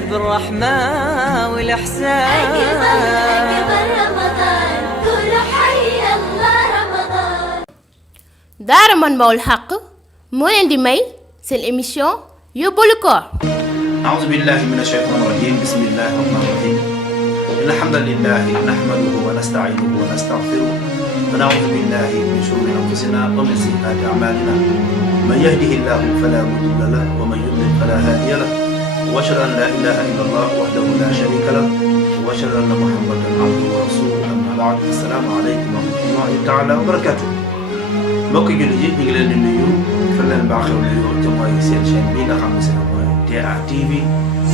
بالرحمة والإحسان أكبر رمضان كل حي الله رمضان. daara man Baol Haq moo leen di may seen émission yóbbalu koor. أعوذ بالله من الشيطان الرجيم بسم الله الرحمن الرحيم إن الحمد لله نحمده ونستعينه ونستغفره ونعوذ بالله من شرور أنفسنا ومن سيئات أعمالنا من يهده الله فلا مضل له ومن يضلل فلا هادي له وأشهد أن لا إله إلا الله وحده لا شريك له وأشهد أن محمدا عبده ورسوله أما بعد السلام عليكم ورحمة الله تعالى وبركاته. mbokk jullit yi ñu ngi leen di nuyu fi leen baaxee nuyoo te mooy seen chaîne bi nga xam ne seen mooy TA TV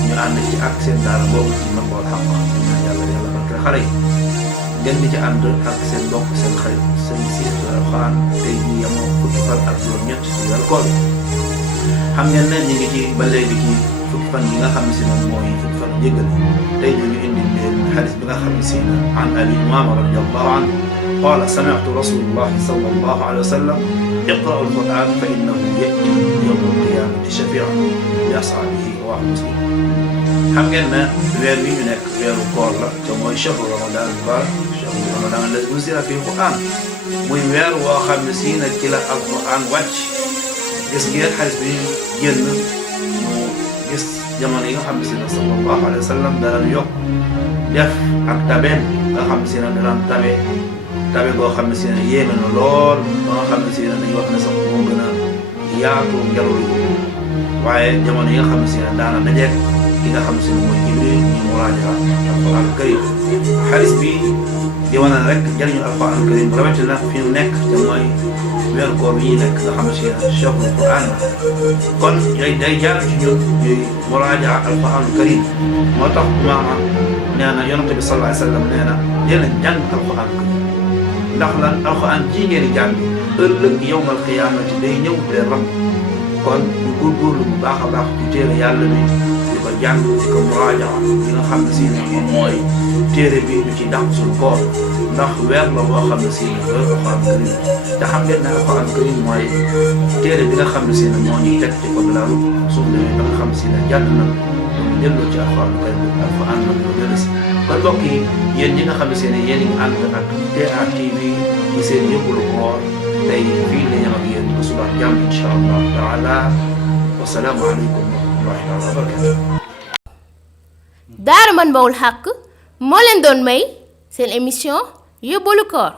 ñu ànd ci ak seen daara boobu ci man Baol Haq ñu ñaan yàlla barkeel xale yi ngeen di ci ànd ak seen mbokk seen xarit seen siitu alxuraan tey jii yemoo fukki fan ak juróom-ñett ci weeru koor xam ngeen ne ñu ngi ci ba léegi ci fukki fan yi nga xam ne si moom mooy fukki fan jéggal tey ñu ngi indi leen xadis bi nga xam ne si an Abi Umaama radiyallahu anhu قال سمعت رسول الله صلى الله عليه وسلم اقرأوا القرآن فإنه يأتي يوم القيامة شفيعا لأصحابه رواه مسلم. xam ngeen ne weer wi ñu nekk weeru koor la te mooy shahru ramadan mubarak shahru ramadan alladi unzila fihi alquran muy weer woo xam ne si nag ci la alquran wàcc gis ngeen xadis bi génn mu gis jamono yi nga xam ne si nag sallallahu alayhi wa sallam dara yokk def ak tabeem nga xam ne si nag daan tabe boo xam ne si ne yéeme na lool ba nga xam ne si ne dañuy wax ne sax moo gën a yaatu ngelaw li waaye jamono yi nga xam ne si ne daana dajeek ki nga xam ne si ne mooy Jibril ñu muraaja alquran karim xadis bi di wane rek jëriñu alquran karim rawatina fi ñu nekk te mooy weeru koor bi ñuy nekk nga xam ne si ne shahrul quran la kon day jaar ci ñun ñuy muraaja alquran karim moo tax maama nee na yonente bi sallallahu alayhi wa sallam nee na dee na jàng alquran karim ndax lan alxuraan ji ngeen di jàng ëllëg yawmal xiyaamati day ñëw de ram kon ñu góorgóorlu bu baax a baax ci téere yàlla bi di ko jàng di ko muraaja di nga xam ne si ne moom mooy téere bi ñu ci dàq suñu koor ndax weer la boo xam ne si ne alxuraan karim te xam ngeen ne alxuraan karim mooy téere bi nga xam ne si ne moo ñuy teg ci ko lalu suuf demee ba nga xam si ne jàdd na ñu delloo ci alxuraan karim alxuraan na ñu dellu si kon mbokk yi yéen ñi nga xam ne seen yéen ngi ànd ak TA TV ci seen yóbbalu koor tey fii la ñu ak yéen ba suba ak jàmm incha allah taala wasalaamu aleykum wa rahmatullahi taala wa barakatu. daara man Baol Haq moo leen doon may seen émission yóbbalu koor.